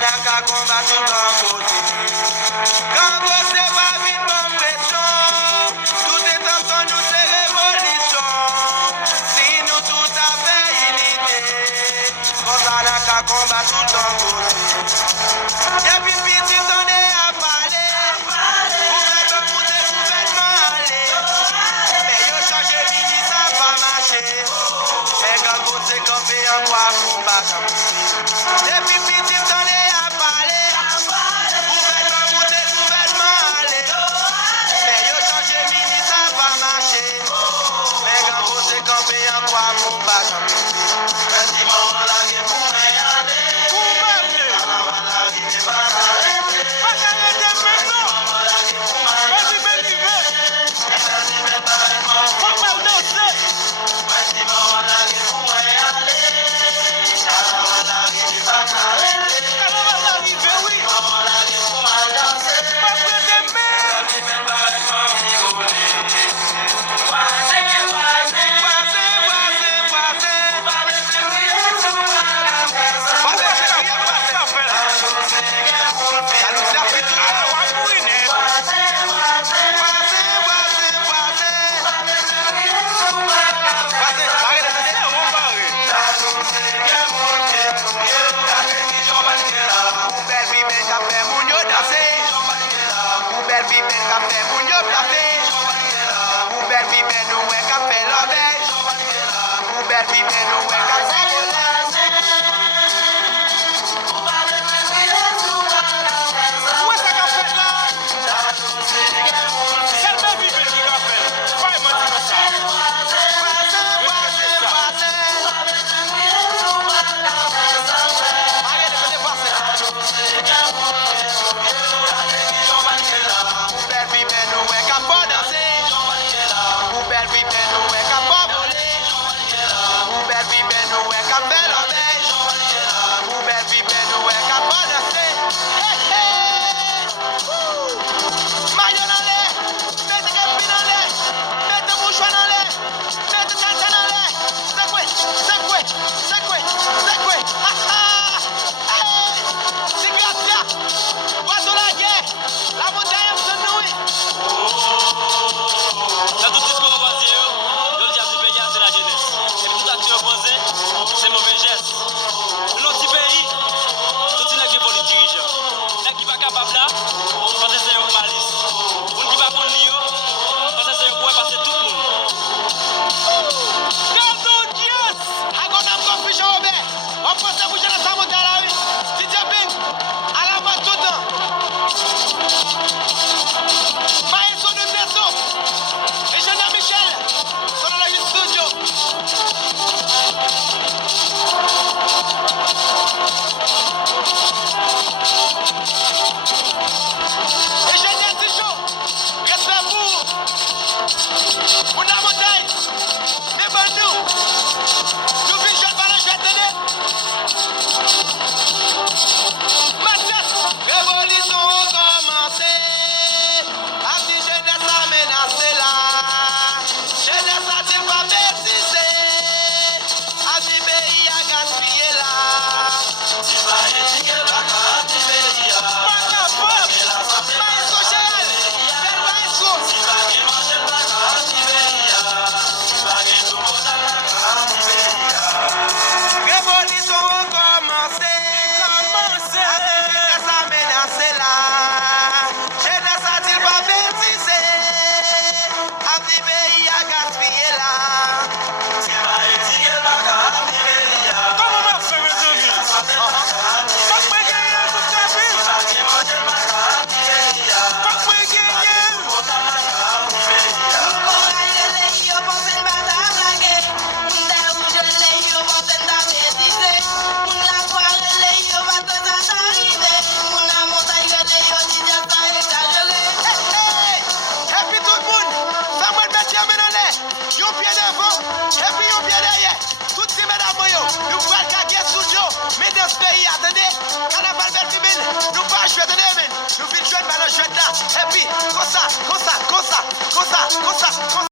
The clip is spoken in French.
ka combat tout en côté. Quand vous c'est pas vite comme pression, tout est en temps nous c'est révolution. Si nous tout à fait unité, ka combat tout en côté. Depuis petit on est à parler, pour mettre monter gouvernement aller. Mais yo changer mini ça va marcher. Et quand vous c'est campé en quoi combattre. Depuis petit on est à parler, gouvernement monter gouvernement aller. Mais yo changer mini ça va marcher. Mais quand vous c'est campé en quoi combattre.